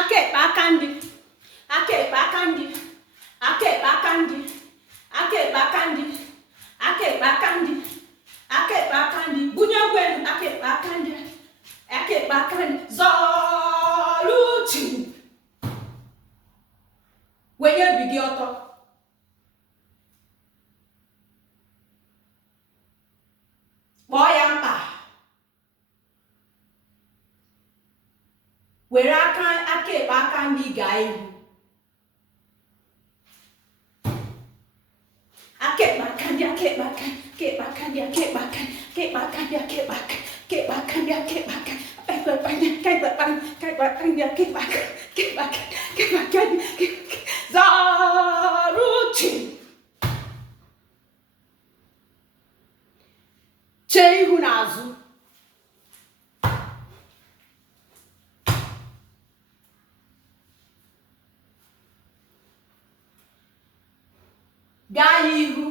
aka ekpe aka ndị, aka ekpe aka ndị, aka ekpe aka ndị, aka ekpe aka ndị, aka ekpe aka ndị, aka ekpe aka ndị, bunye egwu elu, aka ekpe aka ndị, aka ekpe aka ndị, zọluchi, wenye obi gị ọtọ, kpọọ ya mkpa, were aka ekpe aka ndị gaa ihu, aka ekpe aka ndị, aka ekpe aka, aka ekpe aka ndị, aka ekpe aka, aka ekpe aka ndị, aka ekpe aka, aka ekpe aka ndị, aka ekpe aka, aka ekpe aka ndị, aka ekpe aka ndị, aka ekpe aka ndị, aka ekpe aka, aka ekpe aka, aka ekpe aka ndị, zaruchi, chee ihu n'azụ, gaa ihu,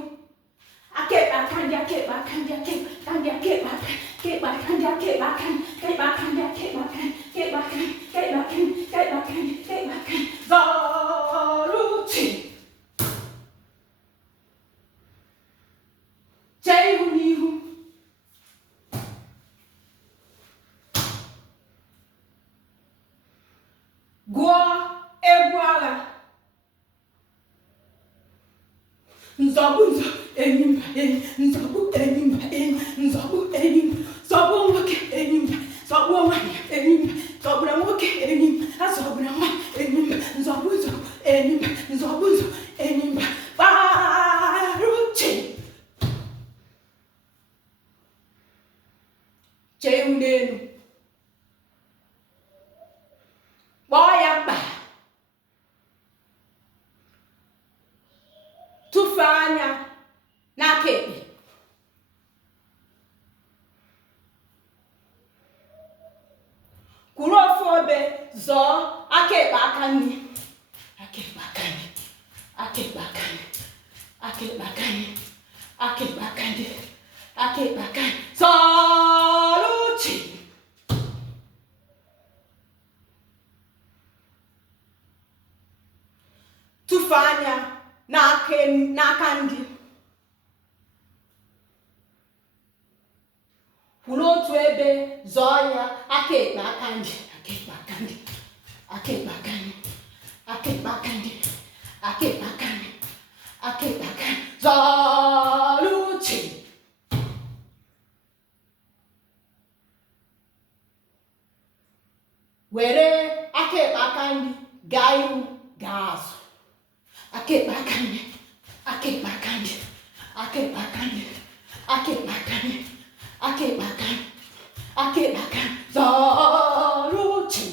aka ekpe aka ndị, aka ekpe aka ndị, aka ekpe aka ndị, aka ekpe aka, aka ekpe aka ndị, aka ekpe aka ndị, aka ekpe aka ndị, aka ekpe aka ndị, aka ekpe aka ndị, aka ekpe aka ndị, aka ekpe aka ndị, aka ekpe aka ndị, zọruchi, chee ihu n'ihu, gụọ egwu agha, nzọgbu nzọ enyi mba enyi, nzọgbu enyi mba enyi, nzọgbu enyi mba, zọgbu nwoke enyi mba, zọgbu nwanyị enyi mba, zọgburu nwoke enyi mba, azọgburu nwanyị enyi mba, nzọgbu nzọ enyi mba, nzọgbu nzọ enyi mba, gbaruchi, chee ihu n'elu, kpọọ ya mkpa, tụfee anya n'aka ekpe, kwuru ofu obe, zọọ aka ekpe aka nri, aka ekpe aka nri, aka ekpe aka nri, aka ekpe aka nri, aka ekpe aka nri, aka ekpe aka nri, zọluchi, tụfee anya n'aka ndị, kwuru otu ebe, zọọ ya aka ekpe aka ndị, aka ekpe aka ndị, aka ekpe aka ndị, aka ekpe aka ndị, aka ekpe aka ndị, aka ekpe aka ndị, zọluchi, were aka ekpe aka ndị gaa ihu gaa azụ, aka ekpe aka ndị, aka ekpe aka ndị, aka ekpe aka ndị, aka ekpe aka ndị, aka ekpe aka ndị, aka ekpe aka ndị, zọruchi,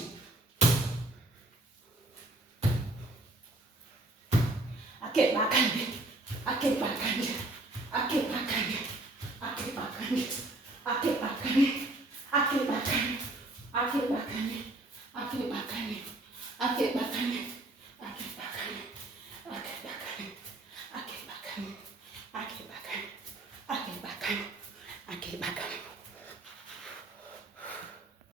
aka ekpe aka ndị, aka ekpe aka ndị,